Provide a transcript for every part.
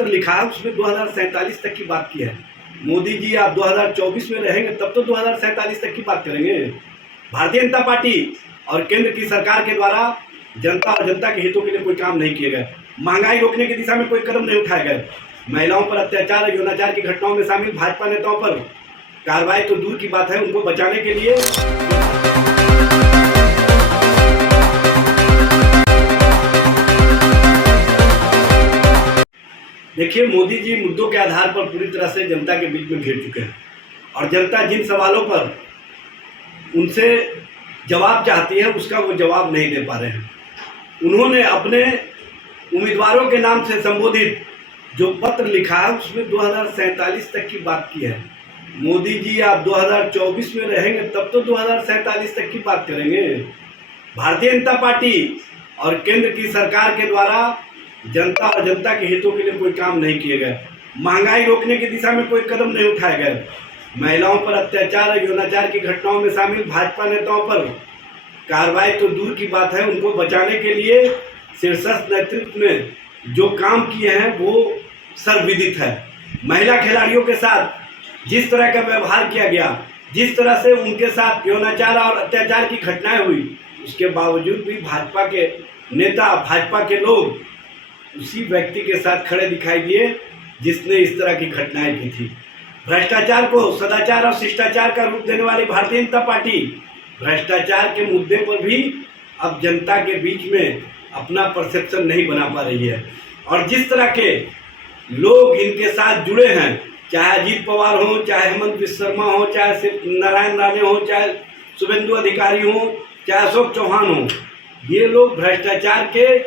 पत्र लिखा है उसमें 2047 तक की बात की है। मोदी जी आप 2024 में रहेंगे तब तो 2047 तक की बात करेंगे। भारतीय जनता पार्टी और केंद्र की सरकार के द्वारा जनता और जनता के हितों के लिए कोई काम नहीं किए गए। महंगाई रोकने की दिशा में कोई कदम नहीं उठाए गए। महिलाओं पर अत्याचार और यौनाचार की घटनाओं में शामिल भाजपा नेताओं पर कार्रवाई तो दूर की बात है, उनको बचाने के लिए देखिए, मोदी जी मुद्दों के आधार पर पूरी तरह से जनता के बीच में घिर चुके हैं और जनता जिन सवालों पर उनसे जवाब चाहती है उसका वो जवाब नहीं दे पा रहे हैं। उन्होंने अपने उम्मीदवारों के नाम से संबोधित जो पत्र लिखा है उसमें 2047 तक की बात की है। मोदी जी आप 2024 में रहेंगे तब तो 2047 तक की बात करेंगे। भारतीय जनता पार्टी और केंद्र की सरकार के द्वारा जनता और जनता के हितों के लिए कोई काम नहीं किए गए। महंगाई रोकने की दिशा में कोई कदम नहीं उठाए गए। महिलाओं पर अत्याचार और यौनाचार की घटनाओं में शामिल भाजपा नेताओं पर कार्रवाई तो दूर की बात है, उनको बचाने के लिए शीर्षस्थ नेतृत्व ने जो काम किए हैं वो सर्वविदित है। महिला खिलाड़ियों के साथ जिस तरह का व्यवहार किया गया, जिस तरह से उनके साथ यौनाचार और अत्याचार की घटनाएं हुई, उसके बावजूद भी भाजपा के नेता, भाजपा के लोग उसी व्यक्ति के साथ खड़े दिखाई दिए जिसने इस तरह की घटनाएं की थी। भ्रष्टाचार को सदाचार और शिष्टाचार का रूप देने वाली भारतीय जनता पार्टी भ्रष्टाचार के मुद्दे पर भी अब जनता के बीच में अपना परसेप्शन नहीं बना पा रही है। और जिस तरह के लोग इनके साथ जुड़े हैं, चाहे अजीत पवार हो, चाहे हेमंत विश्व शर्मा हो, चाहे नारायण राणे हो, चाहे शुभेंदु अधिकारी हो, चाहे अशोक चौहान हो, ये लोग भ्रष्टाचार के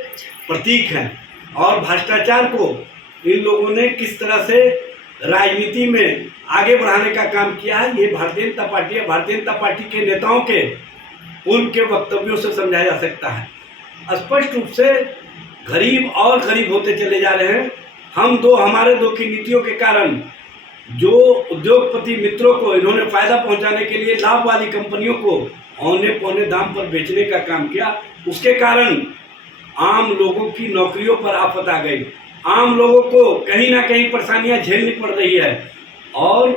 प्रतीक हैं। और भ्रष्टाचार को इन लोगों ने किस तरह से राजनीति में आगे बढ़ाने का काम किया है, ये भारतीय जनता पार्टी है। भारतीय जनता पार्टी के नेताओं के पूर्व के वक्तव्यों से समझाया जा सकता है। स्पष्ट रूप से गरीब और गरीब होते चले जा रहे हैं। हमारे दो की नीतियों के कारण जो उद्योगपति मित्रों को इन्होंने फायदा पहुंचाने के लिए लाभ वाली कंपनियों को औने पौने दाम पर बेचने का काम किया, उसके कारण आम लोगों की नौकरियों पर आफत आ गई। आम लोगों को कहीं ना कहीं परेशानियां झेलनी पड़ रही है और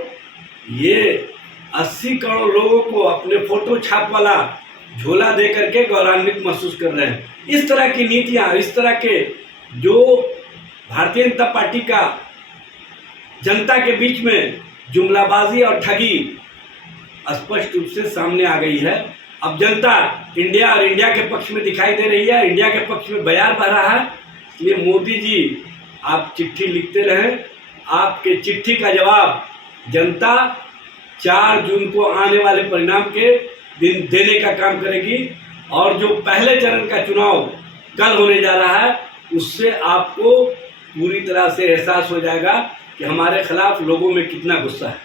ये 80 करोड़ लोगों को अपने फोटो छाप वाला झोला दे करके गौरवान्वित महसूस कर रहे हैं। इस तरह की नीतियां, इस तरह के जो भारतीय जनता पार्टी का जनता के बीच में जुमलाबाजी और ठगी स्पष्ट रूप से सामने आ गई है। अब जनता इंडिया और इंडिया के पक्ष में दिखाई दे रही है, इंडिया के पक्ष में बयार बह रहा है। इसलिए मोदी जी आप चिट्ठी लिखते रहें, आपके चिट्ठी का जवाब जनता 4 जून को आने वाले परिणाम के दिन देने का काम करेगी। और जो पहले चरण का चुनाव कल होने जा रहा है उससे आपको पूरी तरह से एहसास हो जाएगा कि हमारे खिलाफ लोगों में कितना गुस्सा है।